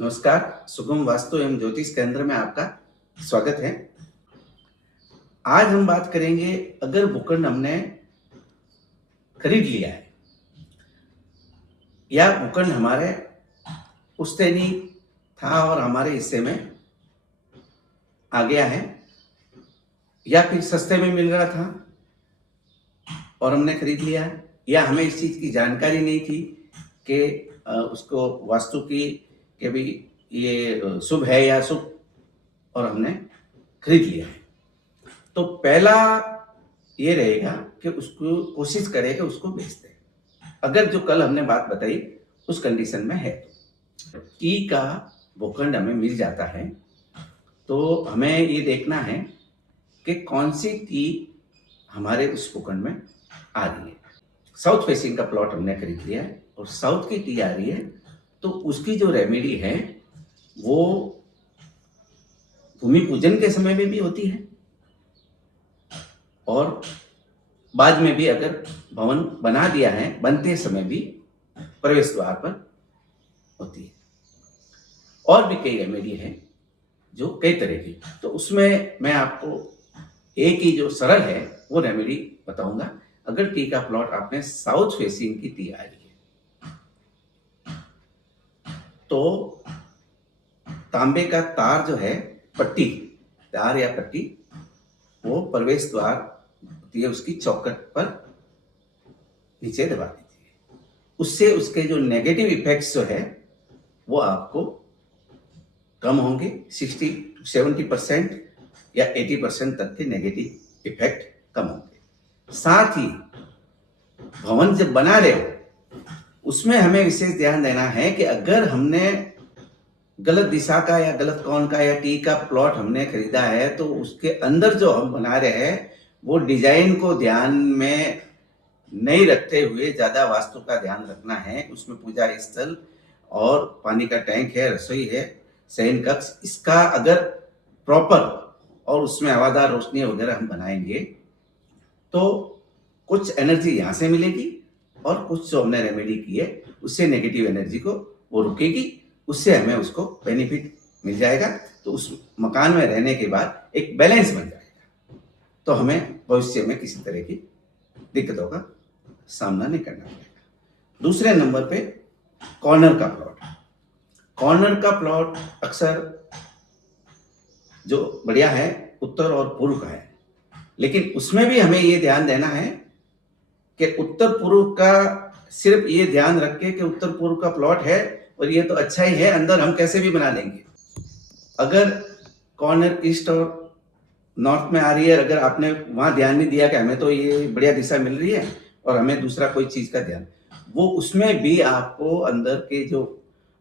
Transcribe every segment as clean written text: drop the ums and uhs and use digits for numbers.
नमस्कार, सुगम वास्तु एवं ज्योतिष केंद्र में आपका स्वागत है। आज हम बात करेंगे, अगर भूखंड हमने खरीद लिया है या भूखंड हमारे पुश्तैनी था और हमारे हिस्से में आ गया है, या फिर सस्ते में मिल रहा था और हमने खरीद लिया है, या हमें इस चीज़ की जानकारी नहीं थी कि उसको वास्तु की कि भाई ये शुभ है या शुभ, और हमने खरीद लिया है। तो पहला ये रहेगा कि उसको कोशिश करें कि उसको बेच दें, अगर जो कल हमने बात बताई उस कंडीशन में है। टी का भूखंड हमें मिल जाता है तो हमें ये देखना है कि कौन सी टी हमारे उस भूखंड में आ रही है। साउथ फेसिंग का प्लॉट हमने खरीद लिया है और साउथ की टी आ रही है, तो उसकी जो रेमेडी है वो भूमि पूजन के समय में भी होती है और बाद में भी, अगर भवन बना दिया है बनते समय भी प्रवेश द्वार पर होती है। और भी कई रेमेडी है जो कई तरह की, तो उसमें मैं आपको एक ही जो सरल है वो रेमेडी बताऊंगा। अगर टी का प्लॉट आपने साउथ फेसिंग की टी आ रही है तो तांबे का तार जो है, पट्टी, तार या पट्टी, वो प्रवेश द्वार होती है उसकी चौखट पर नीचे दबा दीजिए। उससे उसके जो नेगेटिव इफेक्ट्स जो है वो आपको कम होंगे। 60-70% या 80% तक के नेगेटिव इफेक्ट कम होंगे। साथ ही भवन जब बना रहे हो उसमें हमें विशेष ध्यान देना है कि अगर हमने गलत दिशा का या गलत कोण का या टी का प्लॉट हमने खरीदा है तो उसके अंदर जो हम बना रहे हैं वो डिजाइन को ध्यान में नहीं रखते हुए ज्यादा वास्तु का ध्यान रखना है। उसमें पूजा स्थल और पानी का टैंक है, रसोई है, शयन कक्ष, इसका अगर प्रॉपर और उसमें हवादार रोशनी वगैरह हम बनाएंगे तो कुछ एनर्जी यहाँ से मिलेगी और कुछ जो हमने रेमेडी की है उससे नेगेटिव एनर्जी को वो रुकेगी, उससे हमें उसको बेनिफिट मिल जाएगा। तो उस मकान में रहने के बाद एक बैलेंस बन जाएगा, तो हमें भविष्य में किसी तरह की दिक्कतों का सामना नहीं करना पड़ेगा। दूसरे नंबर पे कॉर्नर का प्लॉट। कॉर्नर का प्लॉट अक्सर जो बढ़िया है उत्तर और पूर्व का है, लेकिन उसमें भी हमें ये ध्यान देना है कि उत्तर पूर्व का सिर्फ ये ध्यान रख के कि उत्तर पूर्व का प्लॉट है और ये तो अच्छा ही है, अंदर हम कैसे भी बना लेंगे। अगर कॉर्नर ईस्ट और नॉर्थ में आ रही है, अगर आपने वहां ध्यान नहीं दिया कि हमें तो ये बढ़िया दिशा मिल रही है और हमें दूसरा कोई चीज का ध्यान, वो उसमें भी आपको अंदर के जो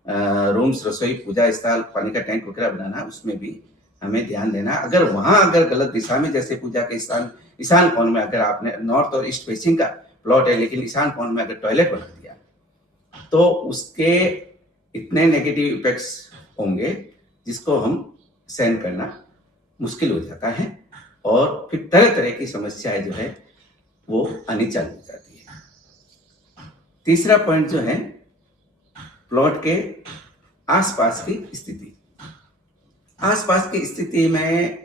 रूम्स, रसोई, पूजा स्थल, पानी का टैंक वगैरह बनाना है, उसमें भी हमें ध्यान देना। अगर वहां अगर गलत दिशा में, जैसे पूजा के स्थान ईशान कोण में, अगर आपने नॉर्थ और ईस्ट फेसिंग का प्लॉट है लेकिन ईशान कोण में अगर टॉयलेट बना दिया तो उसके इतने नेगेटिव इफेक्ट्स होंगे जिसको हम सहन करना मुश्किल हो जाता है और फिर तरह तरह की समस्याएं जो है वो आनी चालू हो जाती है। तीसरा पॉइंट जो है प्लॉट के आसपास की स्थिति। आसपास की स्थिति में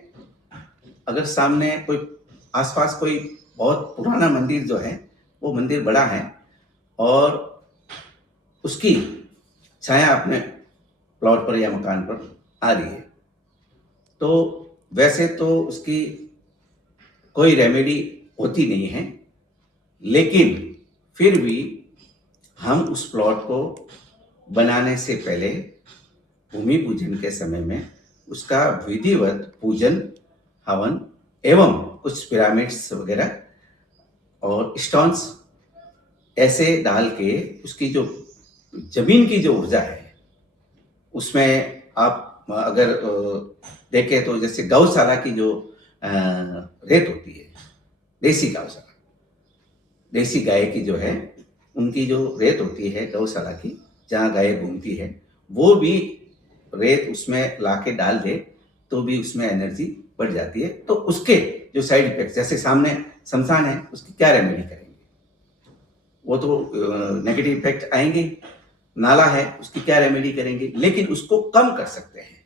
अगर सामने कोई आसपास कोई बहुत पुराना मंदिर जो है, वो मंदिर बड़ा है और उसकी छाया अपने प्लॉट पर या मकान पर आ रही है, तो वैसे तो उसकी कोई रेमेडी होती नहीं है, लेकिन फिर भी हम उस प्लॉट को बनाने से पहले भूमि पूजन के समय में उसका विधिवत पूजन, हवन एवं कुछ पिरामिड्स वगैरह और स्टोन्स ऐसे डाल के उसकी जो जमीन की जो ऊर्जा है उसमें आप अगर देखें तो जैसे गौशाला की जो रेत होती है, देसी गौशाला, देसी गाय की जो है उनकी जो रेत होती है गौशाला की, जहाँ गाय घूमती है, वो भी रेत उसमें लाके डाल दे तो भी उसमें एनर्जी बढ़ जाती है। तो उसके जो साइड इफेक्ट, जैसे सामने शमशान है, उसकी क्या रेमेडी करेंगे, वो तो नेगेटिव इफेक्ट आएंगे। नाला है उसकी क्या रेमेडी करेंगे, लेकिन उसको कम कर सकते हैं।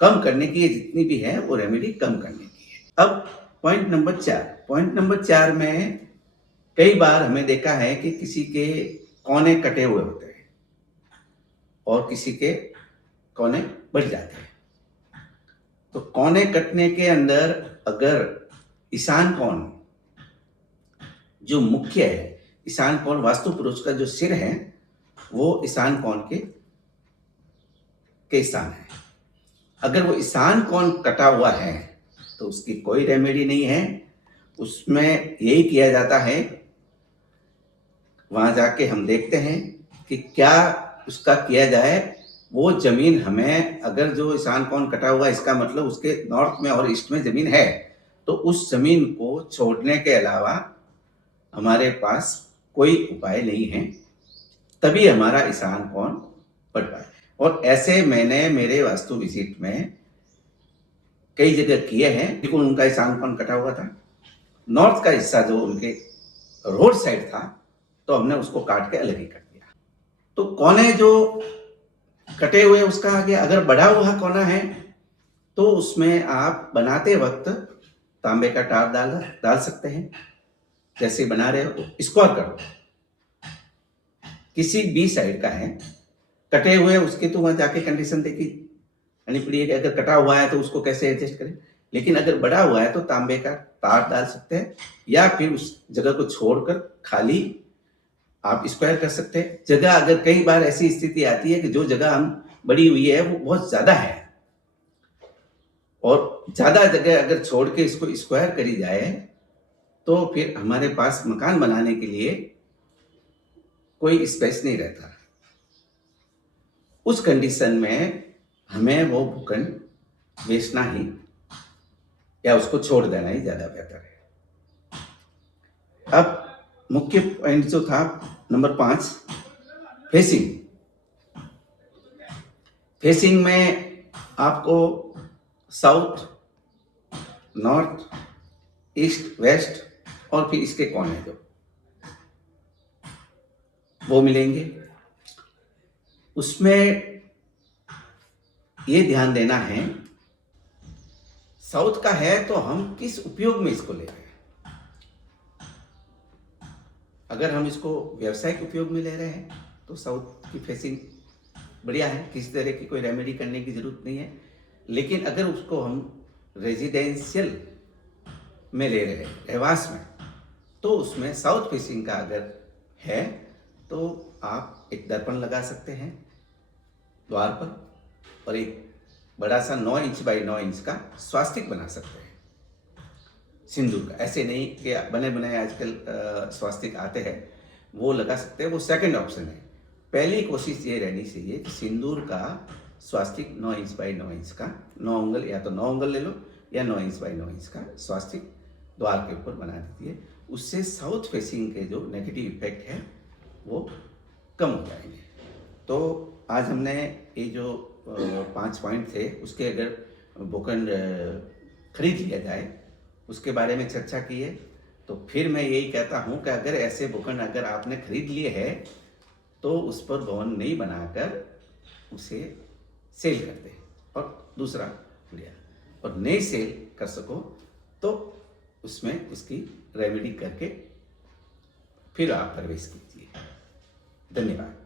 कम करने की जितनी भी है वो रेमेडी कम करने की है। अब पॉइंट नंबर 4 में कई बार हमें देखा है कि किसी के कोने कटे हुए होते हैं और किसी के कोने बढ़ जाते हैं। तो कोने कटने के अंदर अगर ईशान कोण जो मुख्य है, ईशान कोण वास्तु पुरुष का जो सिर है वो ईशान कोण के स्थान है। अगर वो ईशान कोण कटा हुआ है तो उसकी कोई रेमेडी नहीं है। उसमें यही किया जाता है, वहां जाके हम देखते हैं कि क्या उसका किया जाए। वो जमीन हमें, अगर जो ईशान कोण कटा हुआ है इसका मतलब उसके नॉर्थ में और ईस्ट में जमीन है, तो उस जमीन को छोड़ने के अलावा हमारे पास कोई उपाय नहीं है, तभी हमारा ईशान कोण बढ़ पाए। और ऐसे मैंने मेरे वास्तु विजिट में कई जगह किए हैं, लेकिन उनका ईशान कोण कटा हुआ था। नॉर्थ का हिस्सा जो उनके रोड साइड था तो हमने उसको काट के अलग ही कर दिया। तो कोने जो कटे हुए उसका आगे, अगर बढ़ा हुआ कोना है तो उसमें आप बनाते वक्त तांबे का टार डाल सकते हैं। जैसे बना रहे हो स्क्वायर करो, किसी भी साइड का है, कटे हुए उसके तो वहां जाके कंडीशन देखी पड़ी है, अगर कटा हुआ है तो उसको कैसे एडजस्ट करें। लेकिन अगर बढ़ा हुआ है तो तांबे का तार डाल सकते हैं, या फिर उस जगह को छोड़कर खाली आप स्क्वायर कर सकते हैं। जगह, अगर कई बार ऐसी स्थिति आती है कि जो जगह हम बड़ी हुई है वो बहुत ज्यादा है और ज्यादा जगह अगर छोड़ के इसको स्क्वायर करी जाए तो फिर हमारे पास मकान बनाने के लिए कोई स्पेस नहीं रहता। उस कंडीशन में हमें वो भूखंड बेचना ही या उसको छोड़ देना ही ज्यादा बेहतर है। अब मुख्य पॉइंट जो था नंबर 5, फेसिंग में आपको साउथ, नॉर्थ, ईस्ट, वेस्ट और फिर इसके कोने जो वो मिलेंगे। उसमें ये ध्यान देना है, साउथ का है तो हम किस उपयोग में इसको ले रहे हैं। अगर हम इसको व्यावसायिक उपयोग में ले रहे हैं तो साउथ की फेसिंग बढ़िया है, किसी तरह की कोई रेमेडी करने की जरूरत नहीं है। लेकिन अगर उसको हम रेजिडेंशियल में ले रहे हैं, रहवास में, तो उसमें साउथ फेसिंग का अगर है तो आप एक दर्पण लगा सकते हैं द्वार पर और एक बड़ा सा 9 इंच बाई 9 इंच का स्वास्तिक बना सकते हैं सिंदूर का। ऐसे नहीं कि बने बनाए आजकल स्वास्तिक आते हैं, वो लगा सकते हैं, वो सेकंड ऑप्शन है। पहली कोशिश ये रहनी चाहिए कि सिंदूर का स्वास्तिक 9 इंच बाई 9 इंच का, 9 उंगल, या तो 9 उंगल ले लो या 9 इंच बाई 9 इंच का स्वास्तिक द्वार के ऊपर बना दीजिए। उससे साउथ फेसिंग के जो नेगेटिव इफेक्ट है वो कम हो जाएंगे। तो आज हमने ये जो 5 पॉइंट थे उसके अगर भूखंड खरीद लिया जाए उसके बारे में चर्चा की है। तो फिर मैं यही कहता हूँ कि अगर ऐसे भूखंड अगर आपने खरीद लिए है तो उस पर भवन नहीं बनाकर उसे सेल कर दे और दूसरा लिया, और नहीं सेल कर सको तो उसमें उसकी रेमेडी करके फिर आप प्रवेश कीजिए। धन्यवाद।